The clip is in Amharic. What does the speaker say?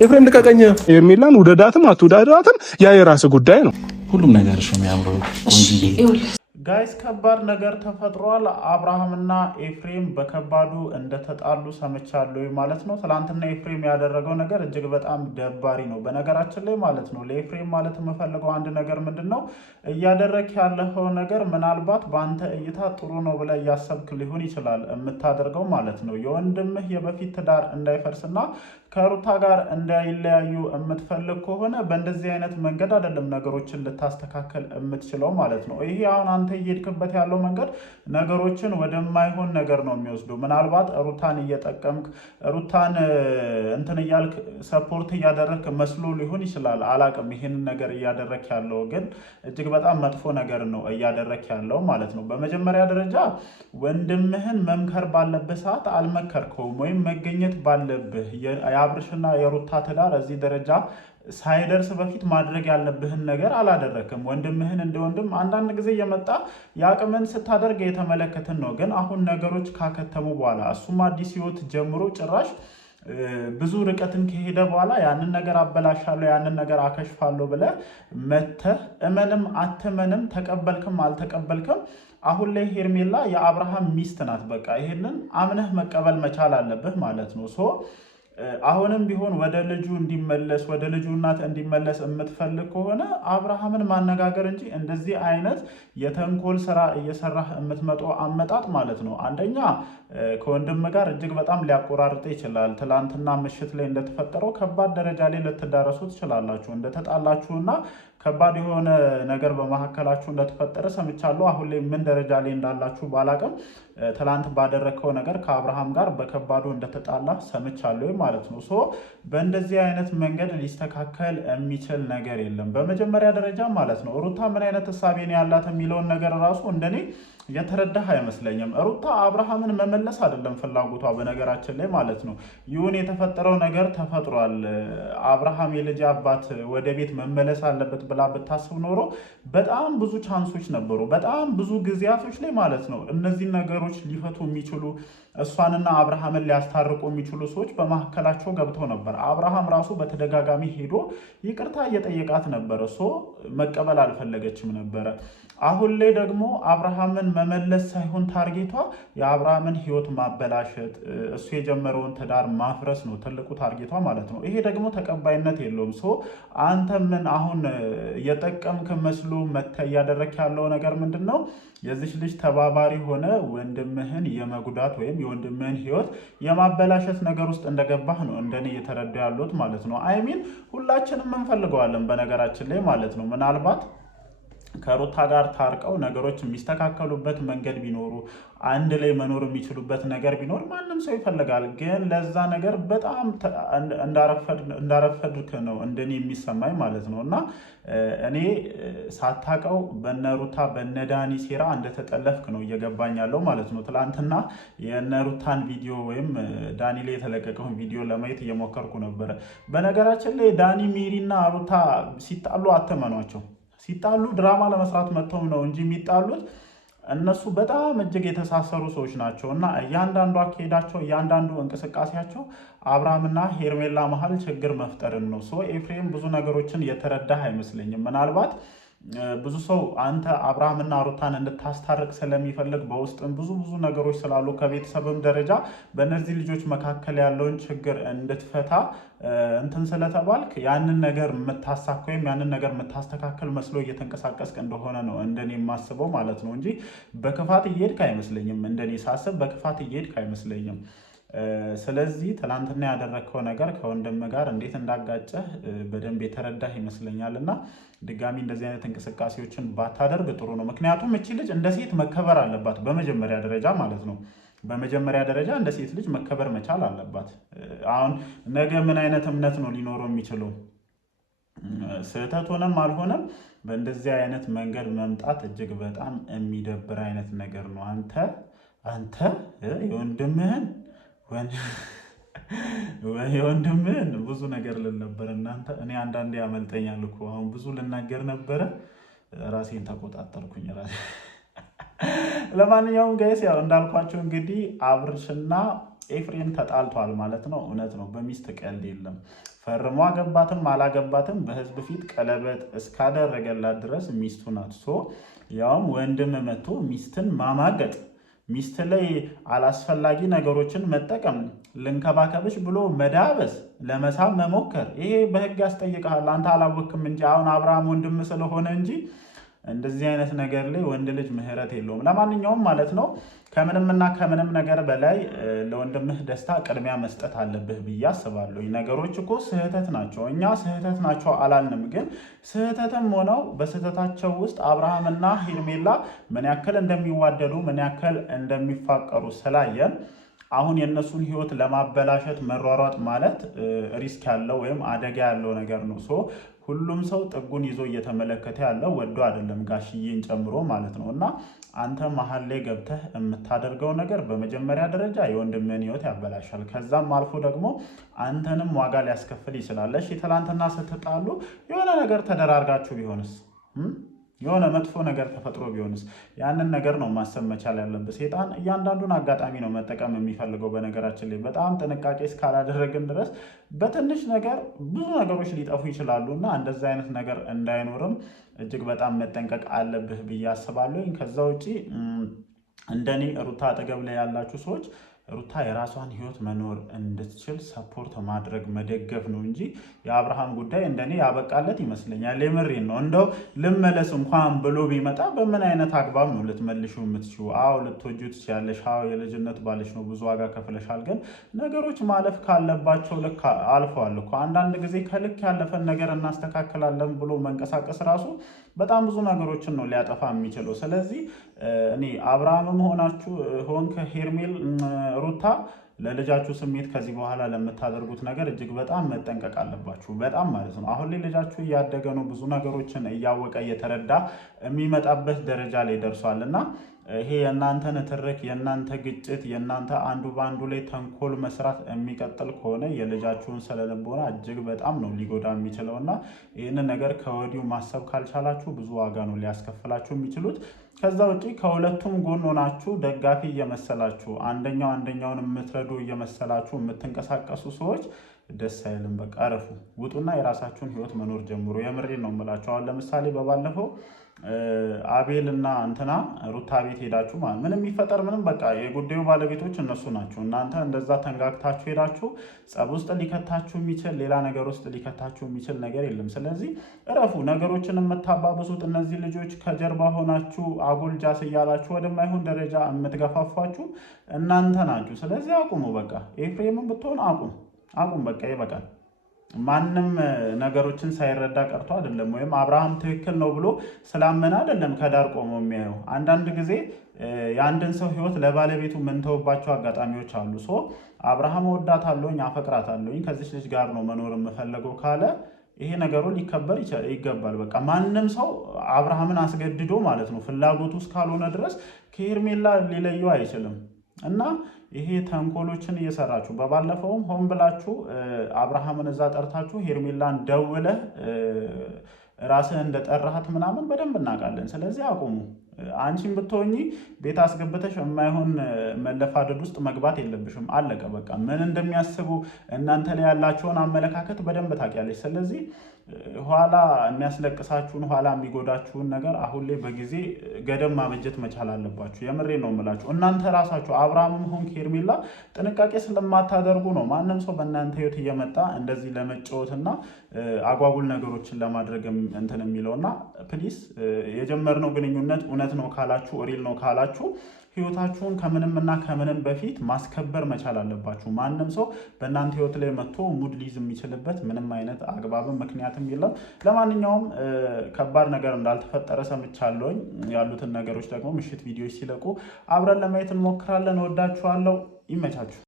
ኤፍሬም ልቀቀኝ። ሄርሜላን ውደዳትም አትውደዳትም ያ የራስህ ጉዳይ ነው። ሁሉም ነገር እሺ የሚያምረው ጋይስ ከባድ ነገር ተፈጥሯል። አብርሃምና ኤፍሬም በከባዱ እንደተጣሉ ሰምቻለሁ ማለት ነው። ትላንትና ኤፍሬም ያደረገው ነገር እጅግ በጣም ደባሪ ነው። በነገራችን ላይ ማለት ነው ለኤፍሬም ማለት የምፈልገው አንድ ነገር ምንድነው እያደረክ ያለው ነገር ምናልባት በአንተ እይታ ጥሩ ነው ብለህ እያሰብክ ሊሆን ይችላል የምታደርገው ማለት ነው። የወንድምህ የበፊት ትዳር እንዳይፈርስና ከሩታ ጋር እንዳይለያዩ የምትፈልግ ከሆነ በእንደዚህ አይነት መንገድ አይደለም ነገሮችን ልታስተካከል የምትችለው ማለት ነው። ይሄ አሁን አንተ እየሄድክበት ያለው መንገድ ነገሮችን ወደማይሆን ነገር ነው የሚወስዱ። ምናልባት ሩታን እየጠቀምክ ሩታን እንትን እያልክ ሰፖርት እያደረክ መስሎ ሊሆን ይችላል። አላቅም ይሄንን ነገር እያደረክ ያለው ግን እጅግ በጣም መጥፎ ነገር ነው እያደረክ ያለው ማለት ነው። በመጀመሪያ ደረጃ ወንድምህን መምከር ባለብህ ሰዓት አልመከርከውም፣ ወይም መገኘት ባለብህ የአብርሽና የሩታ ትዳር እዚህ ደረጃ ሳይደርስ በፊት ማድረግ ያለብህን ነገር አላደረክም። ወንድምህን እንደ ወንድም አንዳንድ ጊዜ የመጣ የአቅምን ስታደርግ የተመለከትን ነው። ግን አሁን ነገሮች ካከተሙ በኋላ እሱም አዲስ ህይወት ጀምሮ ጭራሽ ብዙ ርቀትን ከሄደ በኋላ ያንን ነገር አበላሻለሁ ያንን ነገር አከሽፋለሁ ብለህ መተህ እመንም አትመንም ተቀበልክም አልተቀበልክም አሁን ላይ ሄርሜላ የአብርሃም ሚስት ናት። በቃ ይሄንን አምነህ መቀበል መቻል አለብህ ማለት ነው። አሁንም ቢሆን ወደ ልጁ እንዲመለስ ወደ ልጁ እናት እንዲመለስ የምትፈልግ ከሆነ አብርሃምን ማነጋገር እንጂ እንደዚህ አይነት የተንኮል ስራ እየሰራህ የምትመጣው አመጣጥ ማለት ነው አንደኛ ከወንድም ጋር እጅግ በጣም ሊያቆራርጥ ይችላል። ትላንትና ምሽት ላይ እንደተፈጠረው ከባድ ደረጃ ላይ ልትዳረሱ ትችላላችሁ። እንደተጣላችሁና ከባድ የሆነ ነገር በመካከላችሁ እንደተፈጠረ ሰምቻለሁ። አሁን ላይ ምን ደረጃ ላይ እንዳላችሁ ባላቅም ትላንት ባደረከው ነገር ከአብርሃም ጋር በከባዱ እንደተጣላ ሰምቻለሁ ማለት ነው። በእንደዚህ አይነት መንገድ ሊስተካከል የሚችል ነገር የለም። በመጀመሪያ ደረጃ ማለት ነው ሩታ ምን አይነት እሳቤ ነው ያላት የሚለውን ነገር ራሱ እንደኔ የተረዳህ አይመስለኝም። ሩታ አብርሃምን መመለስ አይደለም ፍላጎቷ በነገራችን ላይ ማለት ነው። ይሁን የተፈጠረው ነገር ተፈጥሯል። አብርሃም የልጅ አባት ወደ ቤት መመለስ አለበት ብላ ብታስብ ኖሮ በጣም ብዙ ቻንሶች ነበሩ፣ በጣም ብዙ ጊዜያቶች ላይ ማለት ነው እነዚህ ነገሮች ሊፈቱ የሚችሉ እሷንና አብርሃምን ሊያስታርቁ የሚችሉ ሰዎች በመካከላቸው ገብተው ነበር። አብርሃም ራሱ በተደጋጋሚ ሄዶ ይቅርታ እየጠየቃት ነበረ። መቀበል አልፈለገችም ነበረ። አሁን ላይ ደግሞ አብርሃምን መመለስ ሳይሆን ታርጌቷ የአብርሃምን ሕይወት ማበላሸት፣ እሱ የጀመረውን ትዳር ማፍረስ ነው ትልቁ ታርጌቷ ማለት ነው። ይሄ ደግሞ ተቀባይነት የለውም። አንተ ምን አሁን የጠቀምክ መስሎ እያደረክ ያለው ነገር ምንድን ነው? የዚች ልጅ ተባባሪ ሆነ ወንድምህን የመጉዳት ወይም የወንድምህን ሕይወት የማበላሸት ነገር ውስጥ እንደገባህ ነው እንደኔ እየተረዳ ያሉት ማለት ነው። አይሚን ሁላችንም እንፈልገዋለን በነገራችን ላይ ማለት ነው። ምናልባት ከሩታ ጋር ታርቀው ነገሮች የሚስተካከሉበት መንገድ ቢኖሩ አንድ ላይ መኖር የሚችሉበት ነገር ቢኖር ማንም ሰው ይፈልጋል። ግን ለዛ ነገር በጣም እንዳረፈድክ ነው እንደኔ የሚሰማኝ ማለት ነው። እና እኔ ሳታቀው በነሩታ በነዳኒ ሴራ እንደተጠለፍክ ነው እየገባኝ ያለው ማለት ነው። ትላንትና የነሩታን ቪዲዮ ወይም ዳኒ ላይ የተለቀቀውን ቪዲዮ ለማየት እየሞከርኩ ነበረ። በነገራችን ላይ ዳኒ ሚሪና ሩታ ሲጣሉ አተመኗቸው። ሲጣሉ ድራማ ለመስራት መጥተው ነው እንጂ የሚጣሉት እነሱ በጣም እጅግ የተሳሰሩ ሰዎች ናቸው። እና እያንዳንዱ አካሄዳቸው እያንዳንዱ እንቅስቃሴያቸው አብርሃምና ሄርሜላ መሀል ችግር መፍጠርን ነው። ኤፍሬም ብዙ ነገሮችን የተረዳህ አይመስለኝም። ምናልባት ብዙ ሰው አንተ አብርሃምና ሩታን እንድታስታርቅ ስለሚፈልግ በውስጥም ብዙ ነገሮች ስላሉ ከቤተሰብም ደረጃ በእነዚህ ልጆች መካከል ያለውን ችግር እንድትፈታ እንትን ስለተባልክ ያንን ነገር የምታሳካ ወይም ያንን ነገር የምታስተካከል መስሎ እየተንቀሳቀስክ እንደሆነ ነው እንደኔ የማስበው ማለት ነው እንጂ በክፋት እየሄድክ አይመስለኝም። እንደኔ ሳስብ በክፋት እየሄድክ አይመስለኝም። ስለዚህ ትናንትና ያደረግከው ነገር ከወንድም ጋር እንዴት እንዳጋጨህ በደንብ የተረዳህ ይመስለኛል። እና ድጋሚ እንደዚህ አይነት እንቅስቃሴዎችን ባታደርግ ጥሩ ነው። ምክንያቱም እቺ ልጅ እንደ ሴት መከበር አለባት በመጀመሪያ ደረጃ ማለት ነው። በመጀመሪያ ደረጃ እንደ ሴት ልጅ መከበር መቻል አለባት። አሁን ነገ ምን አይነት እምነት ነው ሊኖረው የሚችለው? ስህተት ሆነም አልሆነም በእንደዚህ አይነት መንገድ መምጣት እጅግ በጣም የሚደብር አይነት ነገር ነው። አንተ የወንድምህን ወንድምህን ብዙ ነገር ልል ነበር እናንተ። እኔ አንዳንዴ ያመልጠኛል እኮ አሁን ብዙ ልናገር ነበረ፣ ራሴን ተቆጣጠርኩኝ ራሴ ለማንኛውም ጋይስ ያው እንዳልኳቸው እንግዲህ አብርሽና ኤፍሬም ተጣልቷል ማለት ነው። እውነት ነው፣ በሚስት ቀልድ የለም። ፈርሞ አገባትም አላገባትም በህዝብ ፊት ቀለበት እስካደረገላት ድረስ ሚስቱ ናት። ያውም ወንድም መጥቶ ሚስትን ማማገጥ፣ ሚስት ላይ አላስፈላጊ ነገሮችን መጠቀም፣ ልንከባከብሽ ብሎ መዳበስ፣ ለመሳብ መሞከር፣ ይሄ በህግ ያስጠይቅሃል። አንተ አላወክም እንጂ አሁን አብርሃም ወንድም ስለሆነ እንጂ እንደዚህ አይነት ነገር ላይ ወንድ ልጅ ምህረት የለውም። ለማንኛውም ማለት ነው ከምንምና ከምንም ነገር በላይ ለወንድምህ ደስታ ቅድሚያ መስጠት አለብህ ብዬ አስባለሁ። ነገሮች እኮ ስህተት ናቸው፣ እኛ ስህተት ናቸው አላልንም። ግን ስህተትም ሆነው በስህተታቸው ውስጥ አብርሃምና ሄርሜላ ምን ያክል እንደሚዋደዱ ምን ያክል እንደሚፋቀሩ ስላየን አሁን የእነሱን ህይወት ለማበላሸት መሯሯጥ ማለት ሪስክ ያለው ወይም አደጋ ያለው ነገር ነው። ሁሉም ሰው ጥጉን ይዞ እየተመለከተ ያለው ወዶ አይደለም፣ ጋሽዬን ጨምሮ ማለት ነው። እና አንተ መሀል ላይ ገብተህ የምታደርገው ነገር በመጀመሪያ ደረጃ የወንድምህን ህይወት ያበላሻል። ከዛም አልፎ ደግሞ አንተንም ዋጋ ሊያስከፍል ይችላል። እሺ ትላንትና ስትጣሉ የሆነ ነገር ተደራርጋችሁ ቢሆንስ? የሆነ መጥፎ ነገር ተፈጥሮ ቢሆንስ? ያንን ነገር ነው ማሰብ መቻል ያለብህ። ሴጣን እያንዳንዱን አጋጣሚ ነው መጠቀም የሚፈልገው። በነገራችን ላይ በጣም ጥንቃቄ እስካላደረግን ድረስ በትንሽ ነገር ብዙ ነገሮች ሊጠፉ ይችላሉ እና እንደዚህ አይነት ነገር እንዳይኖርም እጅግ በጣም መጠንቀቅ አለብህ ብዬ አስባለሁ። ከዛ ውጭ እንደኔ ሩታ አጠገብ ላይ ያላችሁ ሰዎች ሩታ የራሷን ህይወት መኖር እንድትችል ሰፖርት ማድረግ መደገፍ ነው እንጂ የአብርሃም ጉዳይ እንደኔ ያበቃለት ይመስለኛል። የምሬን ነው። እንደው ልመለስ እንኳን ብሎ ቢመጣ በምን አይነት አግባብ ነው ልትመልሺው የምትችይው? አዎ ልትወጂው ትችያለሽ። አዎ የልጅነት ባልሽ ነው፣ ብዙ ዋጋ ከፍለሻል። ግን ነገሮች ማለፍ ካለባቸው ልክ አልፈዋል እኮ። አንዳንድ ጊዜ ከልክ ያለፈን ነገር እናስተካክላለን ብሎ መንቀሳቀስ ራሱ በጣም ብዙ ነገሮችን ነው ሊያጠፋ የሚችለው። ስለዚህ እኔ አብርሃምም ሆንክ ሄርሜል ሩታ ለልጃችሁ ስሜት ከዚህ በኋላ ለምታደርጉት ነገር እጅግ በጣም መጠንቀቅ አለባችሁ። በጣም ማለት ነው። አሁን ላይ ልጃችሁ እያደገ ነው፣ ብዙ ነገሮችን እያወቀ እየተረዳ የሚመጣበት ደረጃ ላይ ደርሷል እና ይሄ የእናንተ ንትርክ፣ የእናንተ ግጭት፣ የእናንተ አንዱ በአንዱ ላይ ተንኮል መስራት የሚቀጥል ከሆነ የልጃችሁን ስለልቦና እጅግ በጣም ነው ሊጎዳ የሚችለው እና ይህንን ነገር ከወዲሁ ማሰብ ካልቻላችሁ ብዙ ዋጋ ነው ሊያስከፍላችሁ የሚችሉት። ከዛ ውጪ ከሁለቱም ጎን ሆናችሁ ደጋፊ እየመሰላችሁ አንደኛውን የምትረዱ እየመሰላችሁ የምትንቀሳቀሱ ሰዎች ደስ አይልም። በቃ አረፉ፣ ውጡና የራሳችሁን ህይወት መኖር ጀምሩ። የምሬን ነው የምላችሁ። አሁን ለምሳሌ በባለፈው አቤል እና እንትና ሩታ ቤት ሄዳችሁ ምንም የሚፈጠር ምንም በቃ የጉዳዩ ባለቤቶች እነሱ ናቸው። እናንተ እንደዛ ተንጋግታችሁ ሄዳችሁ ጸብ ውስጥ ሊከታችሁ የሚችል ሌላ ነገር ውስጥ ሊከታችሁ የሚችል ነገር የለም። ስለዚህ እረፉ። ነገሮችን የምታባብሱት እነዚህ ልጆች ከጀርባ ሆናችሁ አጉል ጃስ እያላችሁ ወደማይሆን ደረጃ የምትገፋፏችሁ እናንተ ናችሁ። ስለዚህ አቁሙ። በቃ ኤፍሬምን ብትሆን አቁም። በቃ ይበቃል። ማንም ነገሮችን ሳይረዳ ቀርቶ አይደለም፣ ወይም አብርሃም ትክክል ነው ብሎ ስላመነ አይደለም ከዳር ቆሞ የሚያየው። አንዳንድ ጊዜ የአንድን ሰው ህይወት ለባለቤቱ የምንተውባቸው አጋጣሚዎች አሉ። አብርሃም እወዳታለሁኝ፣ አፈቅራታለሁኝ፣ ከዚች ልጅ ጋር ነው መኖር የምፈለገው ካለ ይሄ ነገሩ ሊከበር ይገባል። በቃ ማንም ሰው አብርሃምን አስገድዶ ማለት ነው ፍላጎቱ እስካልሆነ ድረስ ከሄርሜላ ሊለየው አይችልም። እና ይሄ ተንኮሎችን እየሰራችሁ በባለፈውም ሆን ብላችሁ አብርሃምን እዛ ጠርታችሁ ሄርሜላን ደውለህ ራስህ እንደጠራሃት ምናምን በደንብ እናውቃለን። ስለዚህ አቁሙ። አንቺን ብትሆኚ ቤት አስገብተሽ የማይሆን መለፋደድ ውስጥ መግባት የለብሽም። አለቀ በቃ። ምን እንደሚያስቡ እናንተ ላይ ያላቸውን አመለካከት በደንብ ታውቂያለሽ። ስለዚህ ኋላ የሚያስለቅሳችሁን ኋላ የሚጎዳችሁን ነገር አሁን ላይ በጊዜ ገደብ ማበጀት መቻል አለባችሁ። የምሬ ነው የምላችሁ። እናንተ ራሳችሁ አብርሃምም ሆን ሄርሜላ ጥንቃቄ ስለማታደርጉ ነው ማንም ሰው በእናንተ ህይወት እየመጣ እንደዚህ ለመጫወትና አጓጉል ነገሮችን ለማድረግ እንትን የሚለውና ፕሊስ የጀመርነው ግንኙነት እውነት ነው ካላችሁ ሪል ነው ካላችሁ ህይወታችሁን ከምንምና ከምንም በፊት ማስከበር መቻል አለባችሁ። ማንም ሰው በእናንተ ህይወት ላይ መጥቶ ሙድ ሊይዝ የሚችልበት ምንም አይነት አግባብም ምክንያትም የለም። ለማንኛውም ከባድ ነገር እንዳልተፈጠረ ሰምቻለሁኝ። ያሉትን ነገሮች ደግሞ ምሽት ቪዲዮዎች ሲለቁ አብረን ለማየት እንሞክራለን። ወዳችኋለሁ። ይመቻችሁ።